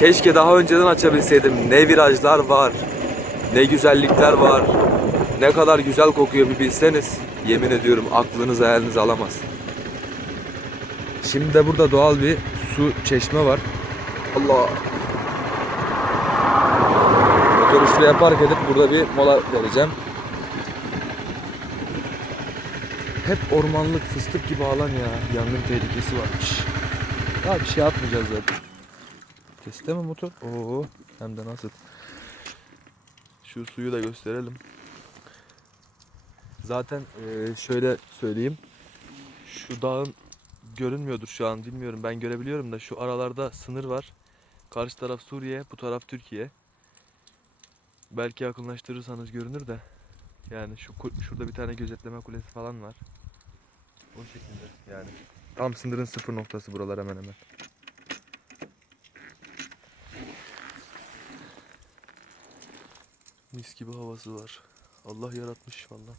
Keşke daha önceden açabilseydim. Ne virajlar var. Ne güzellikler var. Ne kadar güzel kokuyor bir bilseniz. Yemin ediyorum aklınız hayaliniz alamaz. Şimdi de burada doğal bir su çeşme var. Allah. Motoru şuraya park edip burada bir mola vereceğim. Hep ormanlık fıstık gibi alan ya. Yangın tehlikesi varmış. Ya bir şey atmayacağız zaten. Teste mi motor? Oo, hem de nasıl? Şu suyu da gösterelim. Zaten eee, şöyle söyleyeyim. Şu dağın görünmüyordur şu an bilmiyorum. Ben görebiliyorum da şu aralarda sınır var. Karşı taraf Suriye, bu taraf Türkiye. Belki yakınlaştırırsanız görünür de. Yani şu şurada bir tane gözetleme kulesi falan var. O şekilde yani. Tam sınırın sıfır noktası buralar hemen hemen. Mis gibi havası var. Allah yaratmış valla.